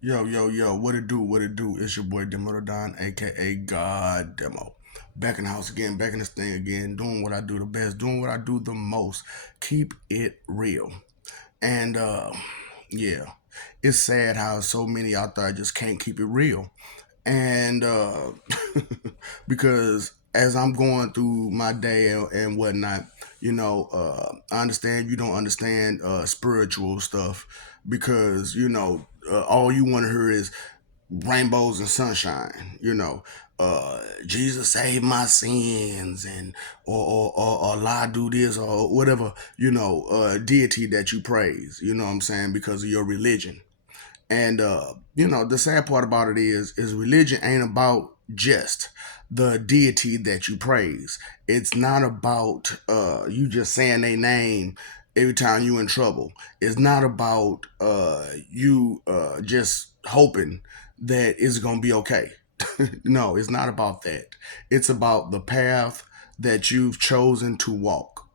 Yo, yo, yo, what it do? What it do? It's your boy Demo Don, aka God Demo. Back in the house again, back in this thing again, doing what I do the best, doing what I do the most. Keep it real. And yeah, it's sad how so many out there just can't keep it real. And because as I'm going through my day and whatnot, I understand you don't understand spiritual stuff because all you want to hear is rainbows and sunshine. Jesus saved my sins, and or Allah do this or whatever. Deity that you praise. You know what I'm saying, because of your religion. And the sad part about it is religion ain't about just the deity that you praise. It's not about you just saying their name every time you in trouble. It's not about you just hoping that it's gonna be okay. No, it's not about that. It's about the path that you've chosen to walk.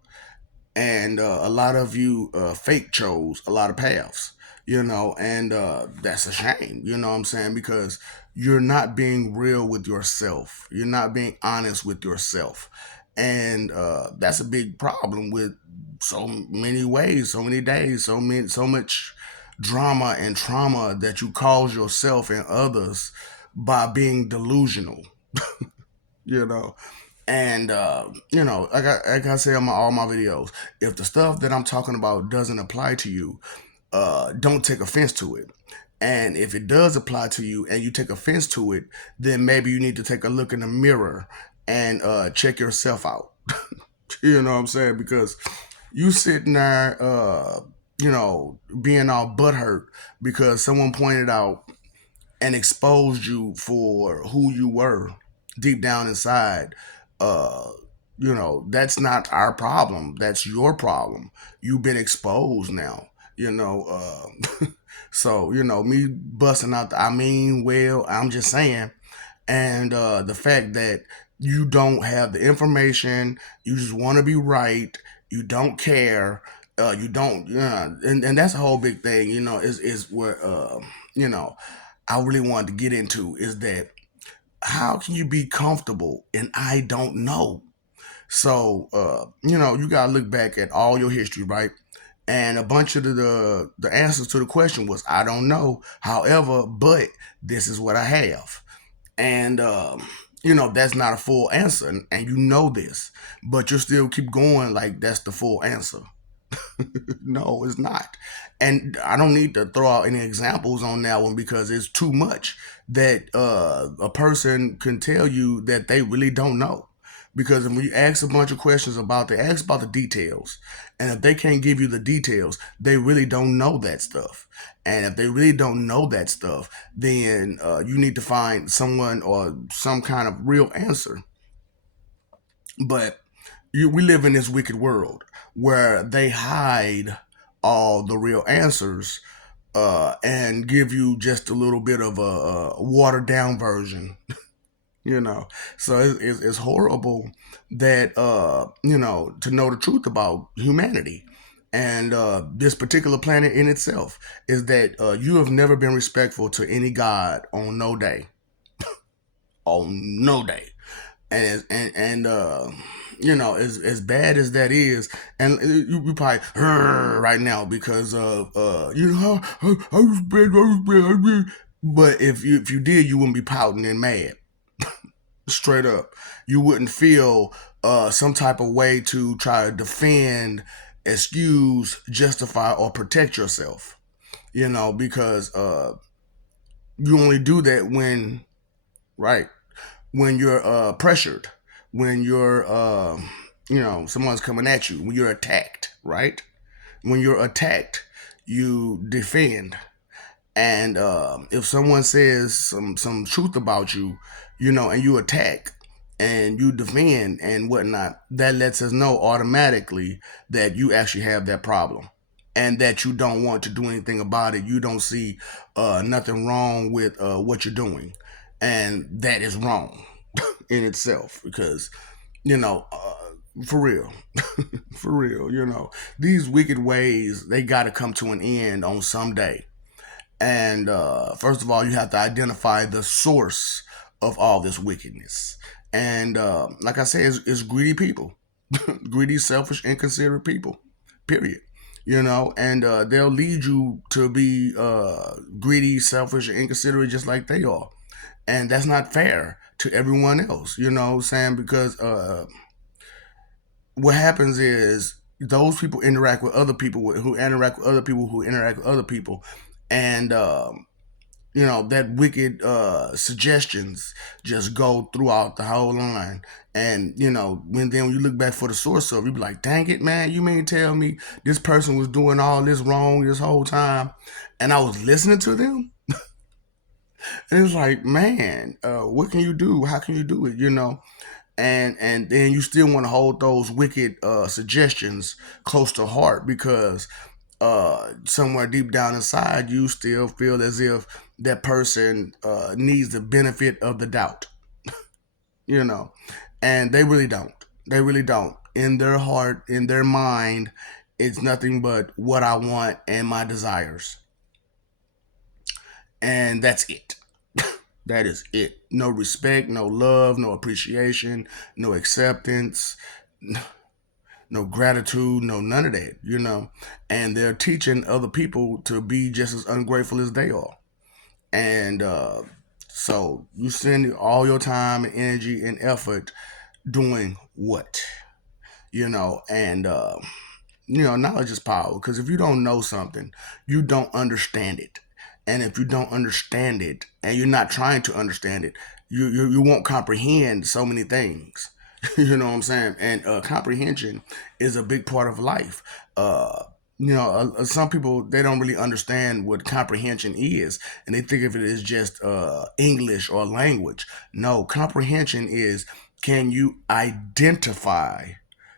And a lot of you fake chose a lot of paths, and that's a shame, you know what I'm saying, because you're not being real with yourself, you're not being honest with yourself. And that's a big problem with so many ways, so many days, so much drama and trauma that you cause yourself and others by being delusional. you know and like I say on all my videos, if the stuff that I'm talking about doesn't apply to you, don't take offense to it. And if it does apply to you and you take offense to it, then maybe you need to take a look in the mirror and check yourself out. You know what I'm saying? Because you sitting there, being all butthurt because someone pointed out and exposed you for who you were deep down inside. uh that's not our problem, that's your problem. You've been exposed now. So me busting out I'm just saying. And the fact that you don't have the information, you just want to be right, you don't care, you don't, and that's a whole big thing, is where you know I really wanted to get into, is that how can you be comfortable and I don't know? So you gotta look back at all your history, right? And a bunch of the answers to the question was I don't know. However, but this is what I have. And that's not a full answer, and you know this, but you still keep going like that's the full answer. No, it's not. And I don't need to throw out any examples on that one because it's too much that a person can tell you that they really don't know. Because when you ask a bunch of questions they ask about the details. And if they can't give you the details, they really don't know that stuff. And if they really don't know that stuff, then you need to find someone or some kind of real answer. But we live in this wicked world where they hide all the real answers and give you just a little bit of a watered down version. you know so it's horrible that to know the truth about humanity and this particular planet in itself, is that you have never been respectful to any god on no day. On no day. And as bad as that is, and you probably right now because of I was bad, I was bad, I was bad. But if you did, you wouldn't be pouting and mad. Straight up, you wouldn't feel some type of way to try to defend, excuse, justify, or protect yourself. Because you only do that when, right, when you're pressured, when you're someone's coming at you, when you're attacked, right? When you're attacked, you defend. And if someone says some truth about you, and you attack and you defend and whatnot, that lets us know automatically that you actually have that problem and that you don't want to do anything about it. You don't see nothing wrong with what you're doing, and that is wrong in itself because you know. For real, for real, these wicked ways, they got to come to an end on some day. And first of all, you have to identify the source of all this wickedness. And like I said, it's greedy people, greedy, selfish, inconsiderate people. Period. And they'll lead you to be greedy, selfish, and inconsiderate just like they are, and that's not fair to everyone else. You know what I'm saying? Because what happens is those people interact with other people who interact with other people who interact with other people, and that wicked suggestions just go throughout the whole line. And when you look back for the source of it, you be like, dang it, man, you mean tell me this person was doing all this wrong this whole time and I was listening to them? And it's like, man, what can you do? How can you do it? And then you still want to hold those wicked suggestions close to heart, because somewhere deep down inside you still feel as if that person needs the benefit of the doubt, you know, and they really don't. They really don't. In their heart, in their mind, it's nothing but what I want and my desires, and that's it. That is it. No respect, no love, no appreciation, no acceptance, no gratitude, no none of that. And they're teaching other people to be just as ungrateful as they are. And so you spend all your time and energy and effort doing what? And knowledge is power, because if you don't know something, you don't understand it. And if you don't understand it and you're not trying to understand it, you won't comprehend so many things. You know what I'm saying? And comprehension is a big part of life. Some people, they don't really understand what comprehension is, and they think of it as just English or language. No, comprehension is, can you identify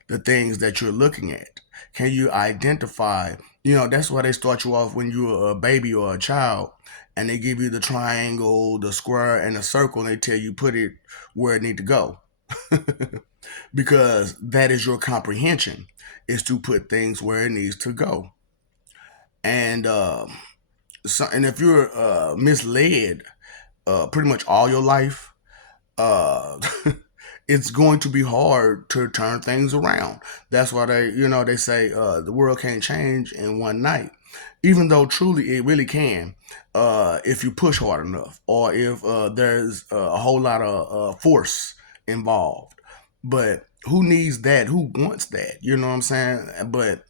the things that you're looking at? Can you identify? That's why they start you off when you're a baby or a child, and they give you the triangle, the square, and the circle, and they tell you put it where it need to go. Because that is your comprehension, is to put things where it needs to go. And and if you're misled pretty much all your life, uh, it's going to be hard to turn things around. That's why they say the world can't change in one night, even though truly it really can, if you push hard enough, or if there's a whole lot of force involved. But who needs that? Who wants that? You know what I'm saying? But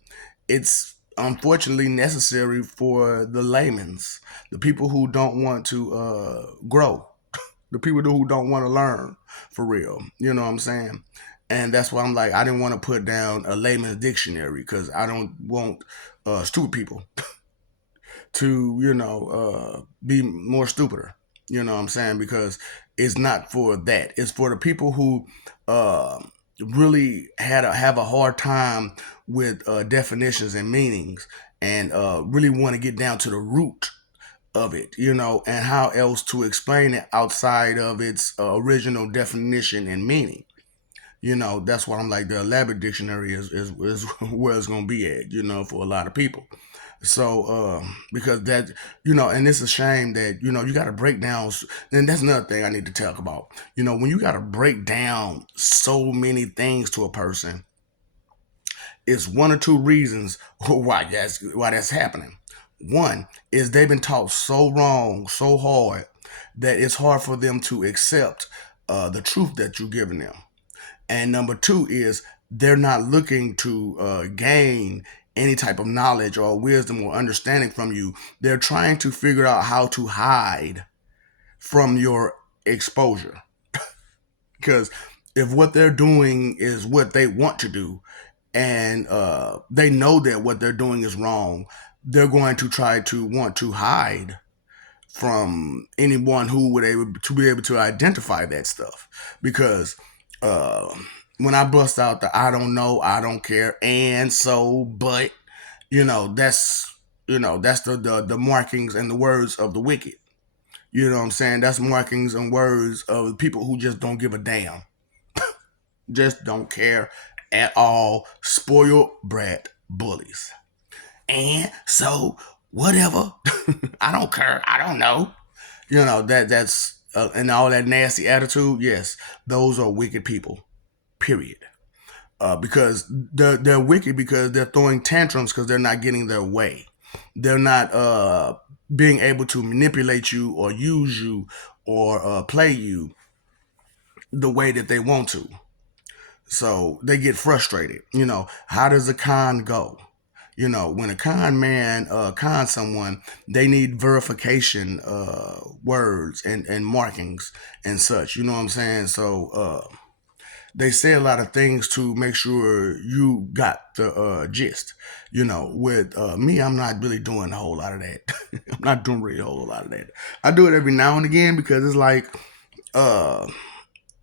it's unfortunately necessary for the layman's, the people who don't want to grow, the people who don't want to learn for real. You know what I'm saying? And that's why I'm like, I didn't want to put down a layman's dictionary, because I don't want stupid people to, be more stupider. You know what I'm saying? Because it's not for that. It's for the people who uh, really have a hard time with definitions and meanings, and really want to get down to the root of it, and how else to explain it outside of its original definition and meaning. That's why I'm like, the elaborate dictionary is where it's gonna be at, for a lot of people. So, because that, and it's a shame that, you got to break down. And that's another thing I need to talk about. When you got to break down so many things to a person, it's one or two reasons why that's happening. One is they've been taught so wrong, so hard, that it's hard for them to accept the truth that you're giving them. And number two is they're not looking to gain any type of knowledge or wisdom or understanding from you. They're trying to figure out how to hide from your exposure. Because if what they're doing is what they want to do, and they know that what they're doing is wrong, they're going to try to want to hide from anyone who would be able to identify that stuff. Because uh, when I bust out the "I don't know, I don't care," and so, but that's the markings and the words of the wicked. You know what I'm saying? That's markings and words of people who just don't give a damn, just don't care at all. Spoiled brat bullies. And so whatever. I don't care. I don't know. That's and all that nasty attitude. Yes, those are wicked people. Period. Because they're wicked because they're throwing tantrums because they're not getting their way. They're not being able to manipulate you or use you or play you the way that they want to. So they get frustrated. How does a con go? When a con man cons someone, they need verification words and markings and such. You know what I'm saying? So they say a lot of things to make sure you got the gist. With me, I'm not really doing a whole lot of that. I'm not doing really a whole lot of that. I do it every now and again because it's like, uh,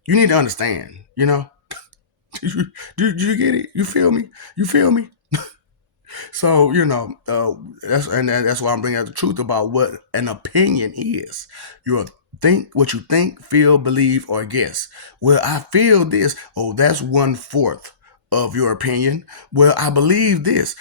you need to understand. Do you get it? You feel me? You feel me? So that's why I'm bringing out the truth about what an opinion is. You think what you think, feel, believe, or guess. Well, I feel this. Oh, that's 1/4 of your opinion. Well, I believe this.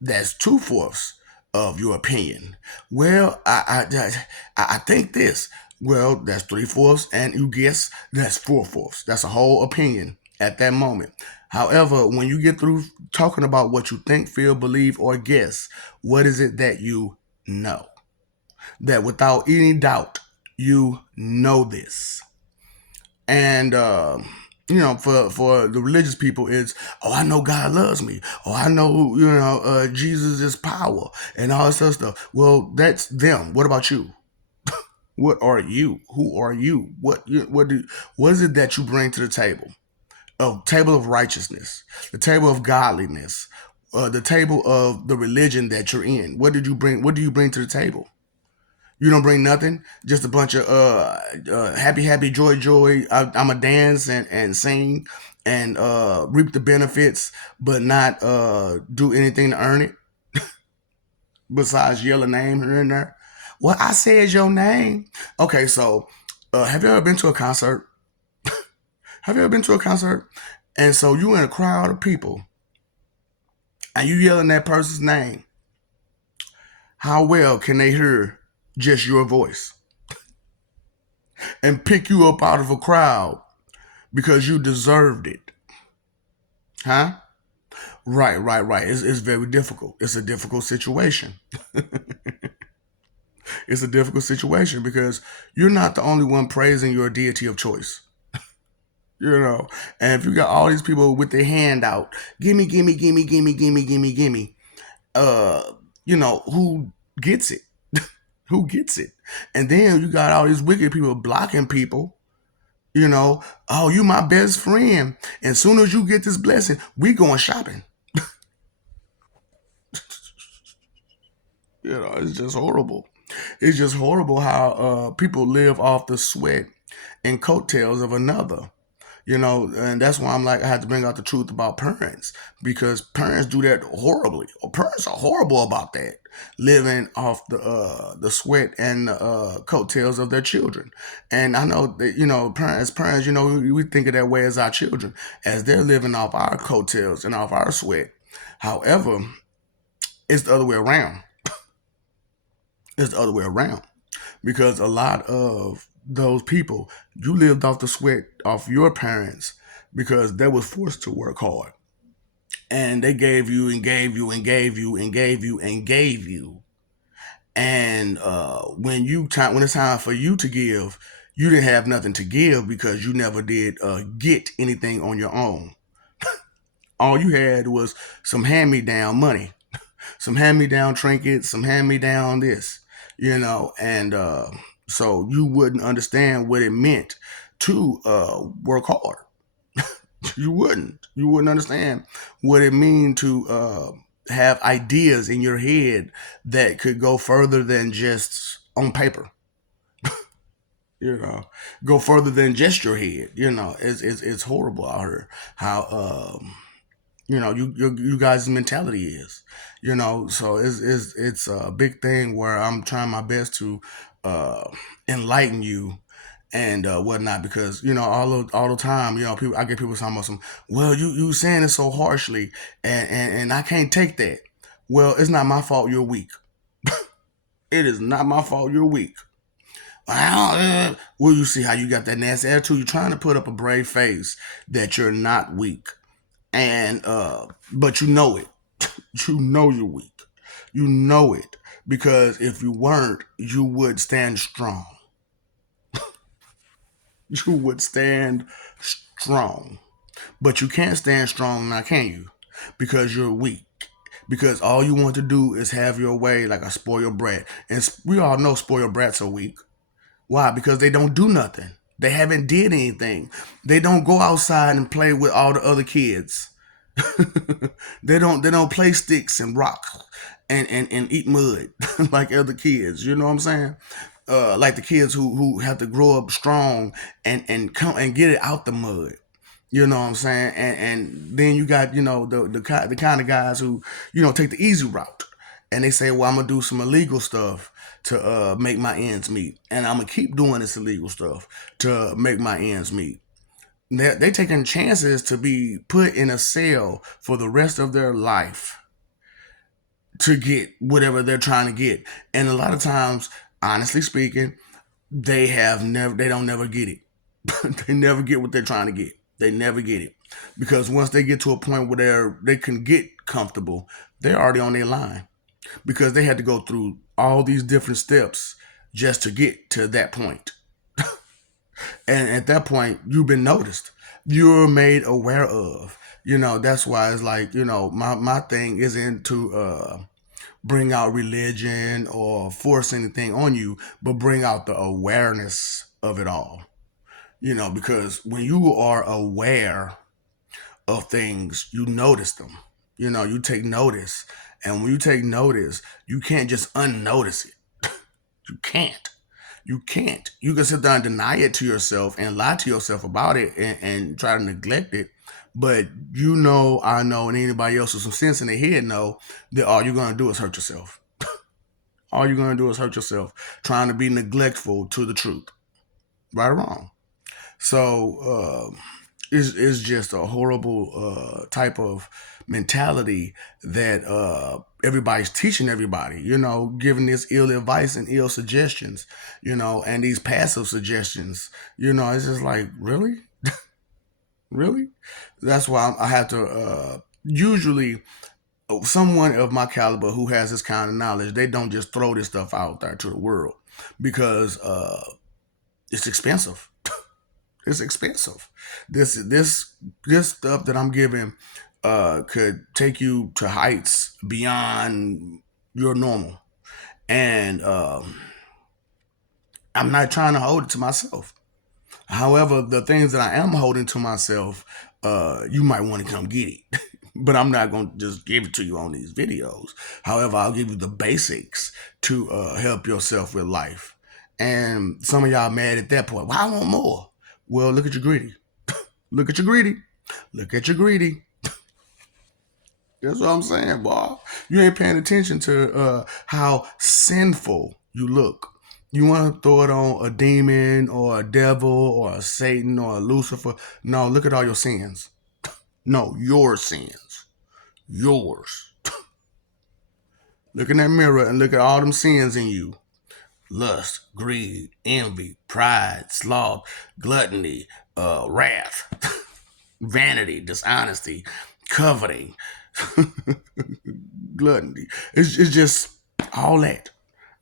That's 2/4 of your opinion. Well, I think this. Well, that's 3/4, and you guess that's 4/4. That's a whole opinion at that moment. However, when you get through talking about what you think, feel, believe, or guess, what is it that you know? That without any doubt, you know this. And for the religious people, it's, oh, I know God loves me. Oh, I know Jesus is power and all this other stuff. Well, that's them. What about you? What are you? Who are you? What is it that you bring to the table? A table of righteousness, the table of godliness, the table of the religion that you're in. What did you bring? What do you bring to the table? You don't bring nothing. Just a bunch of happy, happy, joy, joy. I'm a dance and sing and reap the benefits, but not do anything to earn it besides yell a name here and there. Well, I said your name. Okay, so have you ever been to a concert? Have you ever been to a concert? And so you in a crowd of people and you yelling that person's name. How well can they hear just your voice and pick you up out of a crowd because you deserved it? Huh? Right, right, right. It's very difficult. It's a difficult situation. It's a difficult situation because you're not the only one praising your deity of choice. And if you got all these people with their hand out, gimme, gimme, gimme, gimme, gimme, gimme, gimme, uh, who gets it? Who gets it? And then you got all these wicked people blocking people. Oh, you my best friend. And soon as you get this blessing, we going shopping. It's just horrible. It's just horrible how people live off the sweat and coattails of another. And that's why I'm like, I had to bring out the truth about parents because parents do that horribly. Parents are horrible about that, living off the sweat and the coattails of their children. And I know that parents, we think of that way as our children, as they're living off our coattails and off our sweat. However, it's the other way around. It's the other way around because a lot of those people, you lived off the sweat off your parents because they was forced to work hard and they gave you and gave you and gave you and gave you and gave you. And when it's time for you to give, you didn't have nothing to give because you never did get anything on your own. All you had was some hand me down money, some hand me down trinkets, some hand me down this, and so you wouldn't understand what it meant to work hard. You wouldn't understand what it mean to have ideas in your head that could go further than just on paper. you know Go further than just your head. It's horrible out here how you guys' mentality is. So it's a big thing where I'm trying my best to uh enlighten you and whatnot because all the time people, I get people talking about some, well, you saying it so harshly and I can't take that. Well, it's not my fault you're weak. It is not my fault you're weak. Well, you see how you got that nasty attitude. You're trying to put up a brave face that you're not weak, and but you know it. You know you're weak. You know it because if you weren't, you would stand strong. You would stand strong, but you can't stand strong now, can you? Because you're weak. Because all you want to do is have your way like a spoiled brat, and we all know spoiled brats are weak. Why? Because they don't do nothing. They haven't did anything. They don't go outside and play with all the other kids. They don't play sticks and rock and eat mud like other kids. You know what I'm saying? Like the kids who have to grow up strong and come and get it out the mud. You know what I'm saying? And then you got the kind of guys who take the easy route, and they say, well, I'm gonna do some illegal stuff to make my ends meet, and I'm gonna keep doing this illegal stuff to make my ends meet. They taking chances to be put in a cell for the rest of their life to get whatever they're trying to get. And a lot of times, honestly speaking, they don't never get it. They never get what they're trying to get. They never get it. Because once they get to a point where they can get comfortable, they're already on their line. Because they had to go through all these different steps just to get to that point. And at that point, you've been noticed. You're made aware of. That's why it's like, my thing isn't to bring out religion or force anything on you, but bring out the awareness of it all. Because when you are aware of things, you notice them. You take notice. And when you take notice, you can't just unnotice it. You can't. You can't. You can sit there and deny it to yourself and lie to yourself about it and try to neglect it. But I know, and anybody else with some sense in their head know that all you're going to do is hurt yourself. All you're going to do is hurt yourself trying to be neglectful to the truth. Right or wrong. So it's just a horrible type of mentality that everybody's teaching everybody, giving this ill advice and ill suggestions, and these passive suggestions. It's just like, really? Really? That's why I have to usually someone of my caliber who has this kind of knowledge, they don't just throw this stuff out there to the world because it's expensive. It's expensive. This stuff that I'm giving could take you to heights beyond your normal, and I'm not trying to hold it to myself. However, the things that I am holding to myself, you might want to come get it. But I'm not going to just give it to you on these videos. However, I'll give you the basics to help yourself with life. And some of y'all mad at that point. Well, I want more. Well, look at your greedy. Look at your greedy. Look at your greedy. That's what I'm saying, boy. You ain't paying attention to how sinful you look. You want to throw it on a demon or a devil or a Satan or a Lucifer. No, look at all your sins. No, your sins. Yours. Look in that mirror and look at all them sins in you. Lust, greed, envy, pride, sloth, gluttony, wrath, vanity, dishonesty, coveting, gluttony. It's just all that.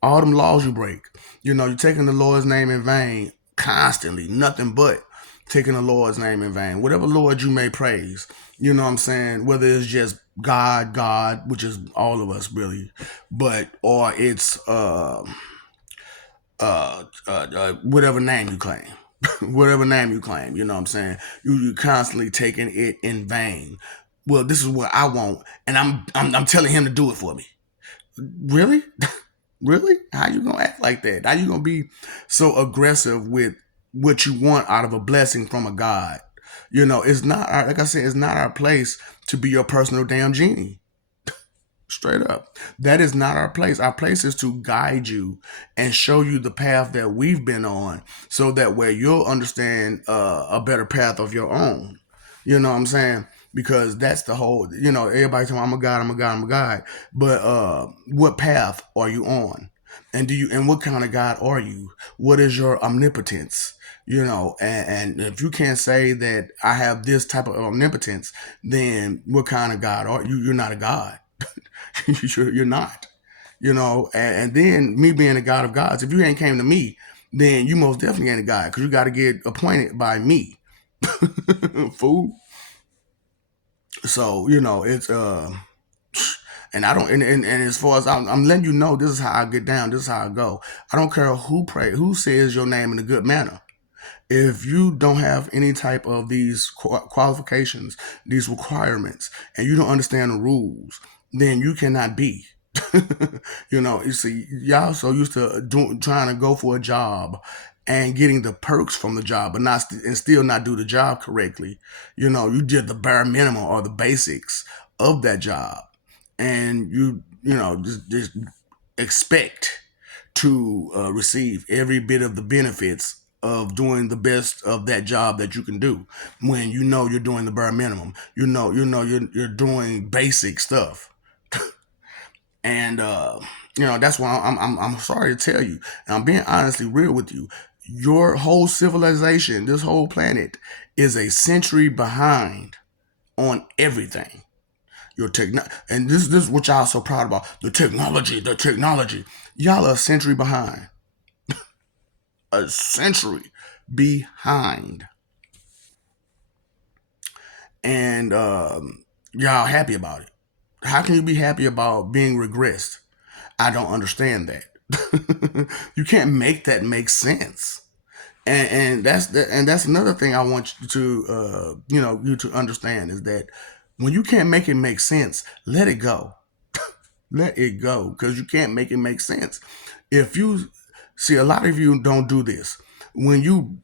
All them laws you break. You're taking the Lord's name in vain constantly. Nothing but taking the Lord's name in vain. Whatever Lord you may praise. You know what I'm saying? Whether it's just God, which is all of us really, or it's whatever name you claim. Whatever name you claim, you know what I'm saying? You constantly taking it in vain. Well, this is what I want, and I'm telling him to do it for me. Really? Really? How you gonna act like that? How you gonna be so aggressive with what you want out of a blessing from a God? It's not like I said, it's not our place to be your personal damn genie. Straight up. That is not our place. Our place is to guide you and show you the path that we've been on so that way you'll understand a better path of your own. You know what I'm saying? Because that's the whole, everybody telling me, I'm a God. But what path are you on? And what kind of God are you? What is your omnipotence? And if you can't say that I have this type of omnipotence, then what kind of God are you? You're not a God. You're not. And then me being a God of gods, if you ain't came to me, then you most definitely ain't a God, because you got to get appointed by me. Fool. So it's and I don't and as far as I'm letting you know, this is how I get down, this is how I go. I don't care who says your name in a good manner. If you don't have any type of these qualifications, these requirements, and you don't understand the rules, then you cannot be. You see, y'all so used to trying to go for a job and getting the perks from the job, but and still not do the job correctly. You did the bare minimum or the basics of that job, and just expect to receive every bit of the benefits of doing the best of that job that you can do, when you're doing the bare minimum. You're doing basic stuff. And that's why I'm sorry to tell you, and I'm being honestly real with you. Your whole civilization, this whole planet, is a century behind on everything. And this is what y'all so proud about. The technology. Y'all are a century behind. A century behind. And y'all happy about it. How can you be happy about being regressed? I don't understand that. You can't make that make sense. And that's another thing I want you to you to understand, is that when you can't make it make sense, let it go. Let it go, because you can't make it make sense. If you see, a lot of you don't do this. When you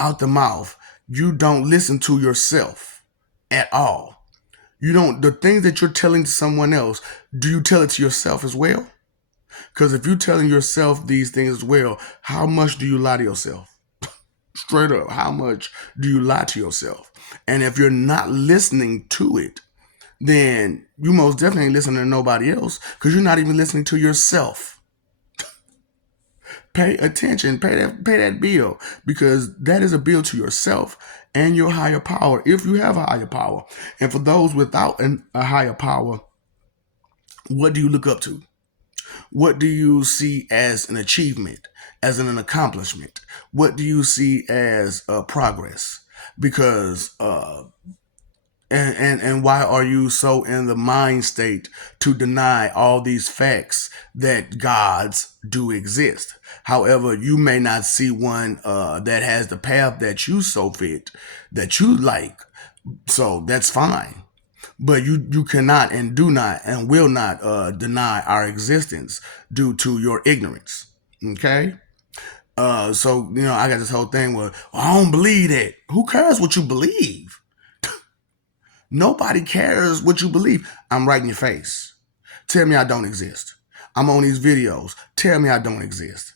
out the mouth, you don't listen to yourself at all. You don't The things that you're telling to someone else, do you tell it to yourself as well? Because if you're telling yourself these things as well, how much do you lie to yourself? Straight up, how much do you lie to yourself? And if you're not listening to it, then you most definitely ain't listening to nobody else, because you're not even listening to yourself. Pay attention, pay that bill, because that is a bill to yourself and your higher power, if you have a higher power. And for those without a higher power, what do you look up to? What do you see as an achievement, as an accomplishment? What do you see as progress? Because and why are you so in the mind state to deny all these facts that gods do exist? However, you may not see one that has the path that you so fit, that you like. So that's fine. But you cannot and do not and will not deny our existence due to your ignorance. Okay? So I got this whole thing where, well, I don't believe that. Who cares what you believe? Nobody cares what you believe. I'm right in your face. Tell me I don't exist. I'm on these videos. Tell me I don't exist.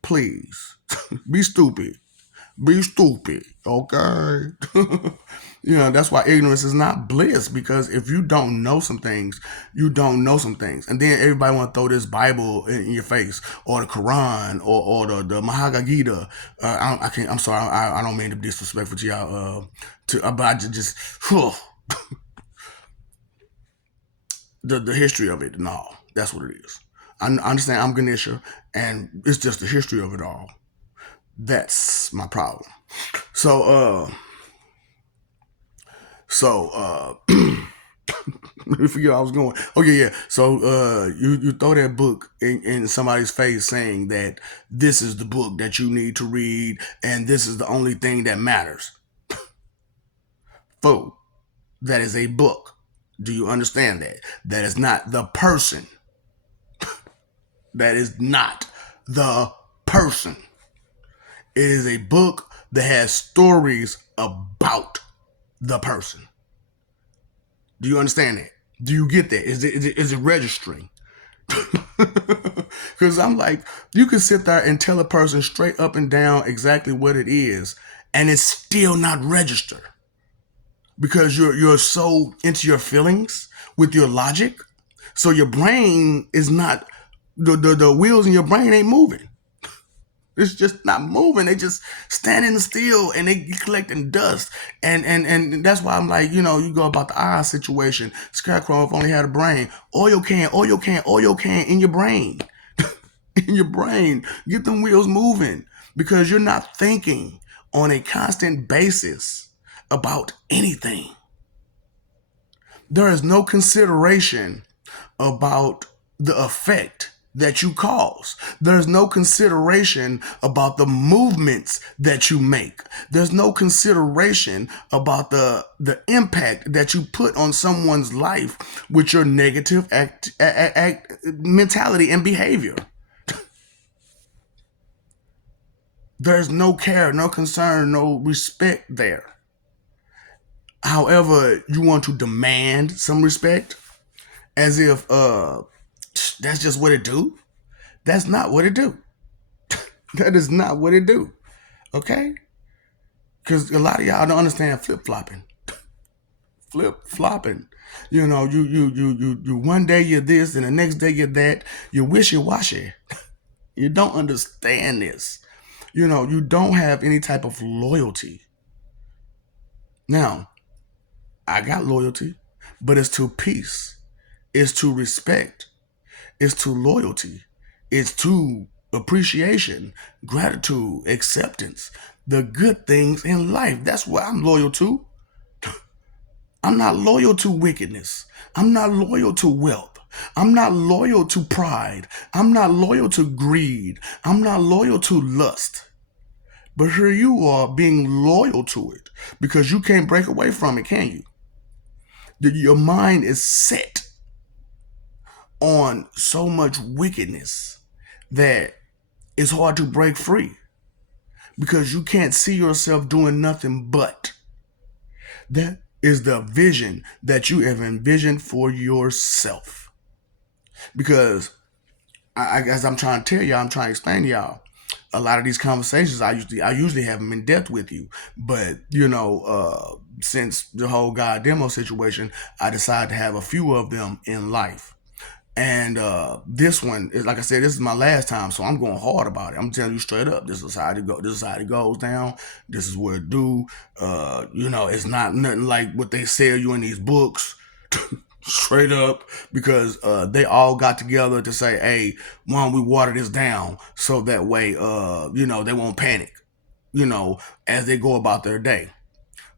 Please. Be stupid. Be stupid. Okay? That's why ignorance is not bliss, because if you don't know some things, you don't know some things. And then everybody want to throw this Bible in your face, or the Quran, or the Bhagavad Gita. I can't. I'm sorry. I don't mean to be disrespectful to y'all. But I just the history of it and all. That's what it is. I understand I'm Ganesha, and it's just the history of it all. That's my problem. So let me forget where I was going. Okay, yeah. So you throw that book in somebody's face, saying that this is the book that you need to read, and this is the only thing that matters. Fool, that is a book. Do you understand that? That is not the person. That is not the person. It is a book that has stories about the person. Do you understand that? Do you get that? Is it registering? Because I'm like, you can sit there and tell a person straight up and down exactly what it is, and it's still not register, because you're so into your feelings with your logic. So your brain is not The wheels in your brain ain't moving. It's just not moving. They just standing still and they collecting dust. And that's why I'm like, you go about the eye situation. Scarecrow if only had a brain. Oil can in your brain. In your brain. Get them wheels moving. Because you're not thinking on a constant basis about anything. There is no consideration about the effect that you cause. There's no consideration about the movements that you make. There's no consideration about the impact that you put on someone's life with your negative mentality and behavior. There's no care, no concern, no respect there. However, you want to demand some respect as if that's just what it do. That's not what it do. That is not what it do. Okay? Because a lot of y'all don't understand flip flopping. Flip flopping. You one day you're this and the next day you're that. You're wishy washy. You don't understand this. You don't have any type of loyalty. Now, I got loyalty, but it's to peace. It's to respect. It's to loyalty. It's to appreciation, gratitude, acceptance, the good things in life. That's what I'm loyal to. I'm not loyal to wickedness. I'm not loyal to wealth. I'm not loyal to pride. I'm not loyal to greed. I'm not loyal to lust. But here you are being loyal to it because you can't break away from it, can you? Your mind is set on so much wickedness that it's hard to break free because you can't see yourself doing nothing but. That is the vision that you have envisioned for yourself. Because as I'm trying to tell y'all, I'm trying to explain to y'all, a lot of these conversations I usually have them in depth with you, but since the whole God demo situation, I decided to have a few of them in life. And this one is, like I said, this is my last time, so I'm going hard about it. I'm telling you straight up, this is how it go. This is how it goes down. This is what it do. It's not nothing like what they sell you in these books. Straight up, because they all got together to say, hey, why don't we water this down so that way they won't panic, as they go about their day.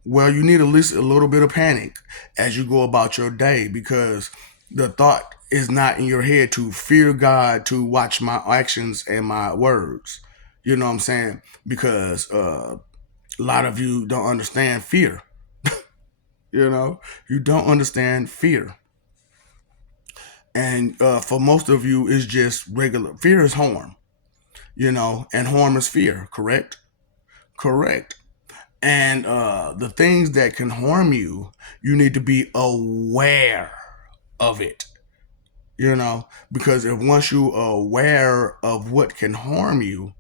Well, you need at least a little bit of panic as you go about your day, because the thought is not in your head to fear God, to watch my actions and my words. You know what I'm saying? Because a lot of you don't understand fear. You don't understand fear. And for most of you, it's just regular. Fear is harm, and harm is fear, correct? Correct. And the things that can harm you, you need to be aware of it, because if once you are aware of what can harm you,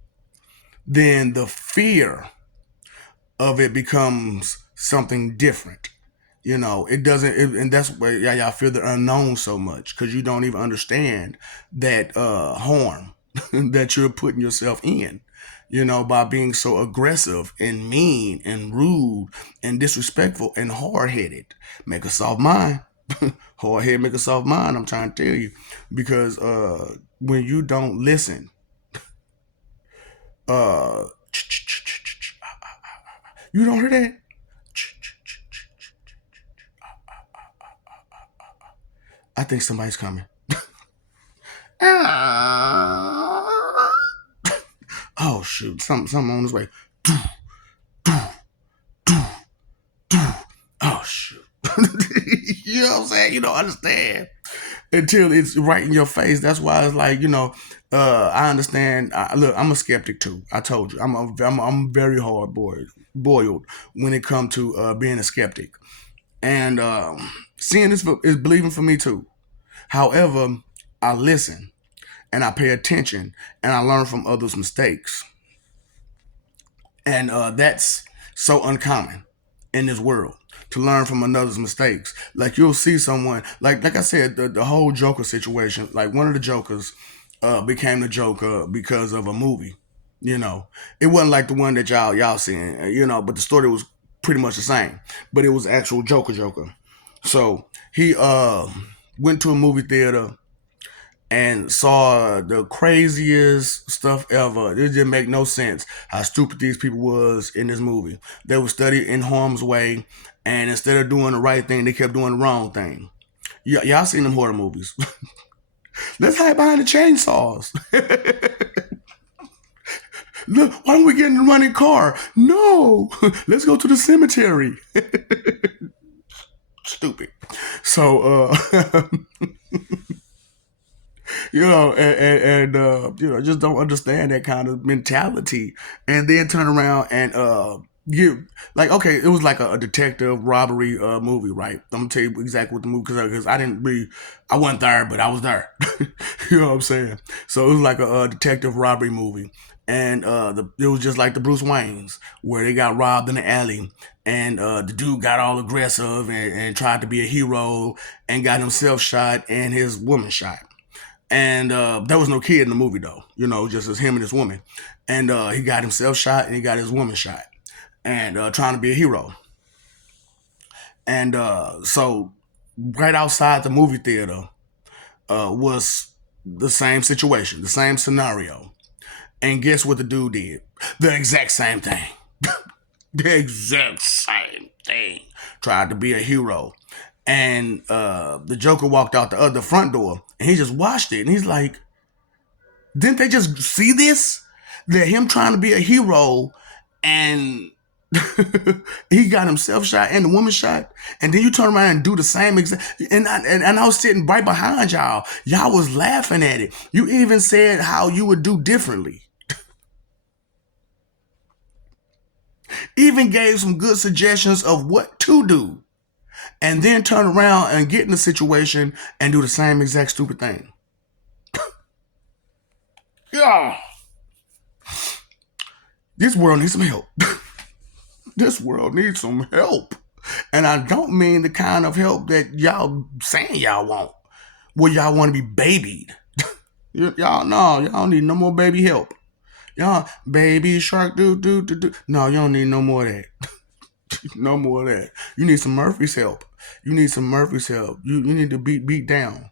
then the fear of it becomes something different. It doesn't, and that's why y'all fear the unknown so much, because you don't even understand that harm that you're putting yourself in, by being so aggressive and mean and rude and disrespectful and hard headed. Make a soft mind. Hard head, make a soft mind. I'm trying to tell you, because when you don't listen, uh, you don't hear that. I think somebody's coming. Oh shoot! Something on his way. Oh shoot! You know what I'm saying? You don't understand until it's right in your face. That's why it's like, I understand. Look, I'm a skeptic too. I told you, I'm very hard boiled when it comes to being a skeptic, and seeing this is believing for me too. However, I listen and I pay attention and I learn from others' mistakes, and that's so uncommon in this world, to learn from another's mistakes. Like, you'll see someone, like I said, the whole Joker situation. Like, one of the Jokers, became the Joker because of a movie. You know, it wasn't like the one that y'all seen. But the story was pretty much the same. But it was actual Joker. So he went to a movie theater and saw the craziest stuff ever. It didn't make no sense how stupid these people was in this movie. They were studied in harm's way, and instead of doing the right thing, they kept doing the wrong thing. Y'all seen them horror movies? Let's hide behind the chainsaws. Look, why don't we get in the running car? No, let's go to the cemetery. Stupid. So, just don't understand that kind of mentality, and then turn around and give like okay, it was like a detective robbery movie, right? I'm gonna tell you exactly what the movie because I didn't really, I wasn't there, but I was there. You know what I'm saying? So it was like a detective robbery movie, and it was just like the Bruce Waynes where they got robbed in the alley, and the dude got all aggressive and tried to be a hero and got himself shot and his woman shot. And there was no kid in the movie though, just as him and his woman. And he got himself shot and he got his woman shot, and trying to be a hero. And so right outside the movie theater was the same situation, the same scenario. And guess what the dude did? The exact same thing. The exact same thing. Tried to be a hero. And the Joker walked out the other front door and he just watched it. And he's like, didn't they just see this? That him trying to be a hero and he got himself shot and the woman shot, and then you turn around and do the same exact. And I was sitting right behind y'all. Y'all was laughing at it. You even said how you would do differently. Even gave some good suggestions of what to do, and then turn around and get in the situation and do the same exact stupid thing. Yeah, this world needs some help. This world needs some help. And I don't mean the kind of help that y'all saying y'all want, where y'all want to be babied. Y'all, no, y'all don't need no more baby help. Y'all, baby shark, do. No, you don't need no more of that. No more of that. You need some Murphy's help. You need some Murphy's help. You need to beat down.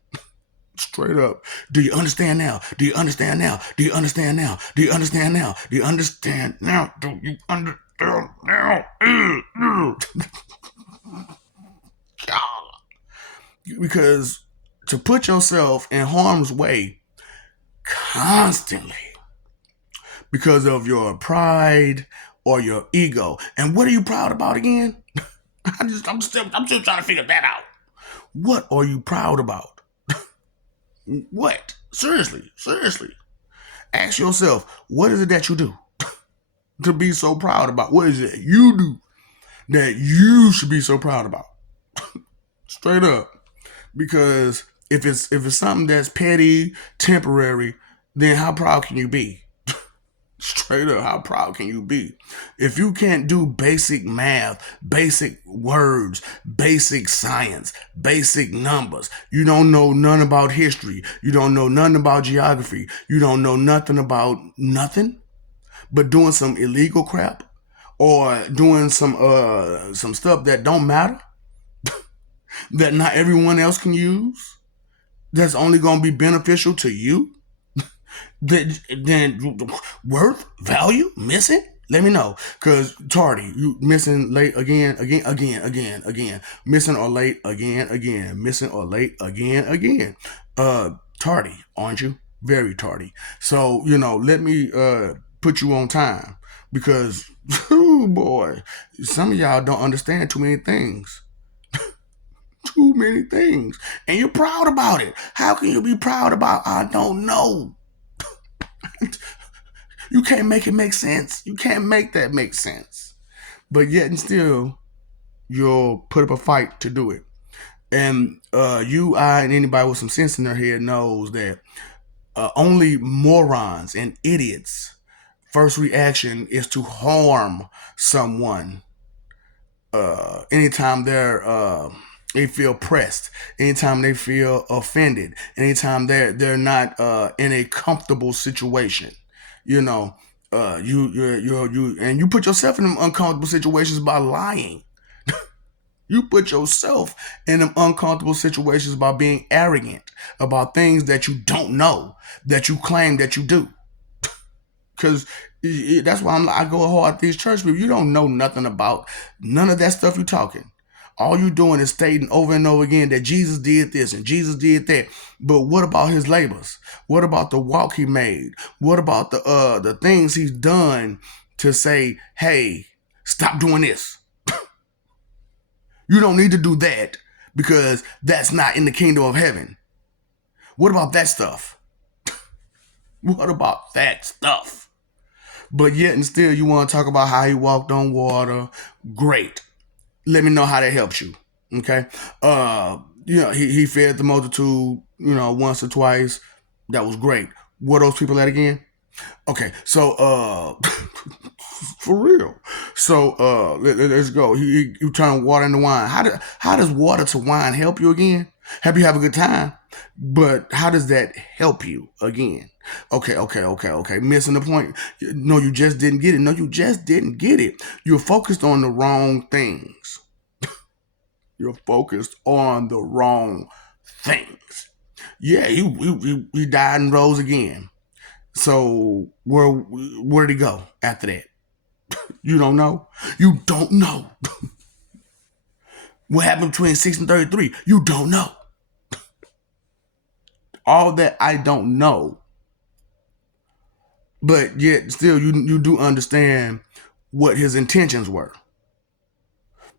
Straight up. Do you understand now? Do you understand now? Do you understand now? Do you understand now? Do you understand now? Do you understand now? Because to put yourself in harm's way constantly because of your pride or your ego. And what are you proud about again? I'm still trying to figure that out. What are you proud about? What? Seriously. Ask yourself, what is it that you do to be so proud about? What is it you do that you should be so proud about? Straight up. Because if it's something that's petty, temporary, then how proud can you be? Straight up, how proud can you be? If you can't do basic math, basic words, basic science, basic numbers, you don't know none about history, you don't know nothing about geography, you don't know nothing about nothing, but doing some illegal crap or doing some stuff that don't matter, that not everyone else can use, that's only gonna be beneficial to you, then worth, value, missing? Let me know. Cause tardy, you missing late again, missing or late again, missing or late again. Tardy, aren't you? Very tardy. So, let me put you on time because oh boy, some of y'all don't understand too many things. Too many things. And you're proud about it. How can you be proud about I don't know? You can't make it make sense. You can't make that make sense. But yet and still, you'll put up a fight to do it. And I, and anybody with some sense in their head knows that only morons and idiots' first reaction is to harm someone anytime they're they feel pressed, anytime they feel offended, anytime they're not in a comfortable situation, you know, and you put yourself in them uncomfortable situations by lying. You put yourself in them uncomfortable situations by being arrogant about things that you don't know, that you claim that you do. Because that's why I go hard at these church people. You don't know nothing about none of that stuff you talking. All you doing is stating over and over again that Jesus did this and Jesus did that. But what about his labors? What about the walk he made? What about the things he's done to say, hey, stop doing this? You don't need to do that because that's not in the kingdom of heaven. What about that stuff? What about that stuff? But yet and still you want to talk about how he walked on water. Great. Let me know how that helps you. Okay. He fed the multitude, once or twice. That was great. Where those people at again? Okay, so for real. So let's go. You turn water into wine. How does water to wine help you again? Help you have a good time, but how does that help you again? Okay. Missing the point. No, you just didn't get it. No, you just didn't get it. You're focused on the wrong things. You're focused on the wrong things. Yeah, he died and rose again. So where did he go after that? You don't know. You don't know. What happened between 6 and 33? You don't know. All that I don't know. But yet still you do understand what his intentions were.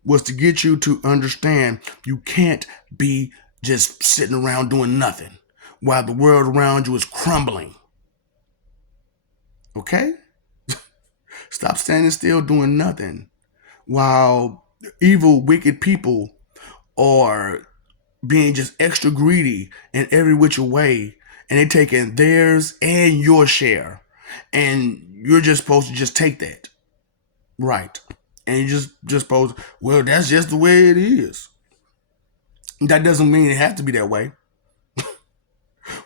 Was to get you to understand you can't be just sitting around doing nothing while the world around you is crumbling. Okay? Stop standing still doing nothing while evil, wicked people are being just extra greedy in every which way, and they taking theirs and your share, and you're just supposed to just take that, right? And you just supposed, well, that's just the way it is. That doesn't mean it has to be that way.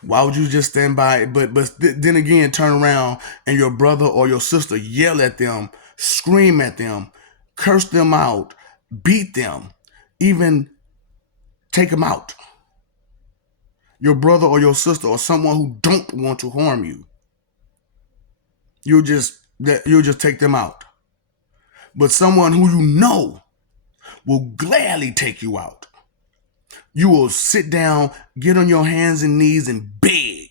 Why would you just stand by? But then again, turn around and your brother or your sister yell at them, scream at them, curse them out, beat them, even take them out. Your brother or your sister or someone who don't want to harm you, you'll just take them out. But someone who you know will gladly take you out, you will sit down, get on your hands and knees and beg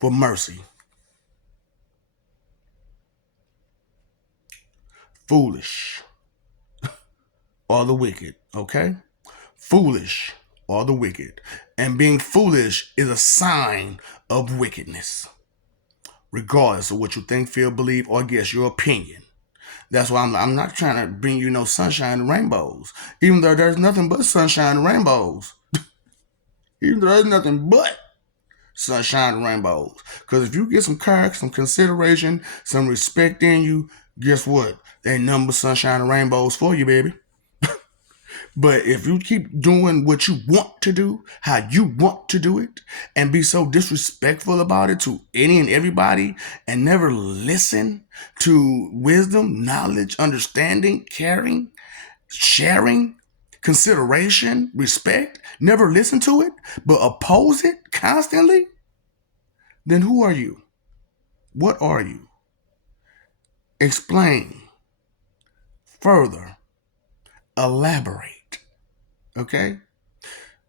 for mercy. Foolish are the wicked, okay? Foolish are the wicked. And being foolish is a sign of wickedness, regardless of what you think, feel, believe, or guess, your opinion. That's why I'm not trying to bring you no sunshine and rainbows, even though there's nothing but sunshine and rainbows. Even though there's nothing but sunshine and rainbows. Because if you get some character, some consideration, some respect in you, guess what? There ain't nothing but sunshine and rainbows for you, baby. But if you keep doing what you want to do, how you want to do it, and be so disrespectful about it to any and everybody, and never listen to wisdom, knowledge, understanding, caring, sharing, consideration, respect, never listen to it, but oppose it constantly, then who are you? What are you? Explain further. Elaborate. Okay?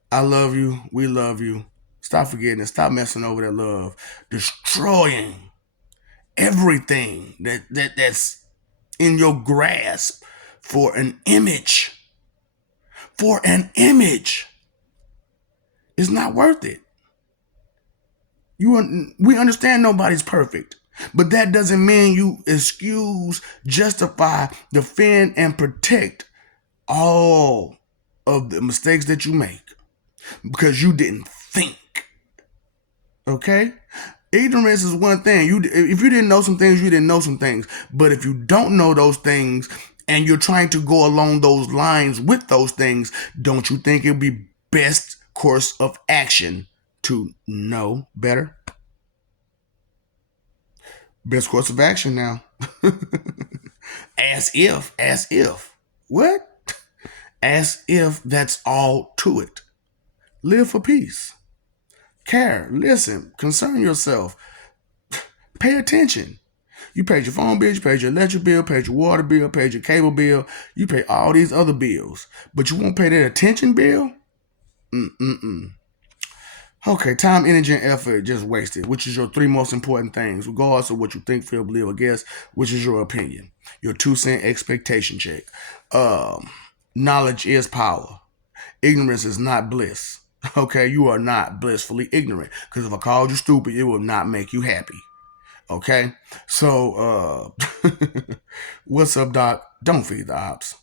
I love you. We love you. Stop forgetting it. Stop messing over that love. Destroying everything that's in your grasp for an image. For an image. It's not worth it. We understand nobody's perfect. But that doesn't mean you excuse, justify, defend, and protect all of the mistakes that you make because you didn't think. Okay? Ignorance is one thing. If you didn't know some things, you didn't know some things. But if you don't know those things and you're trying to go along those lines with those things, don't you think it would be best course of action to know better? Best course of action now. As if. What? As if that's all to it. Live for peace. Care. Listen. Concern yourself. Pay attention. You paid your phone bill, you paid your electric bill, paid your water bill, paid your cable bill, you pay all these other bills, but you won't pay that attention bill? Mm-mm-mm. Okay, time, energy, and effort just wasted, which is your three most important things, regardless of what you think, feel, believe, or guess, which is your opinion. Your 2 cent expectation check. Knowledge is power. Ignorance is not bliss. Okay, you are not blissfully ignorant. Because if I called you stupid, it will not make you happy. Okay? So, what's up, Doc? Don't feed the ops.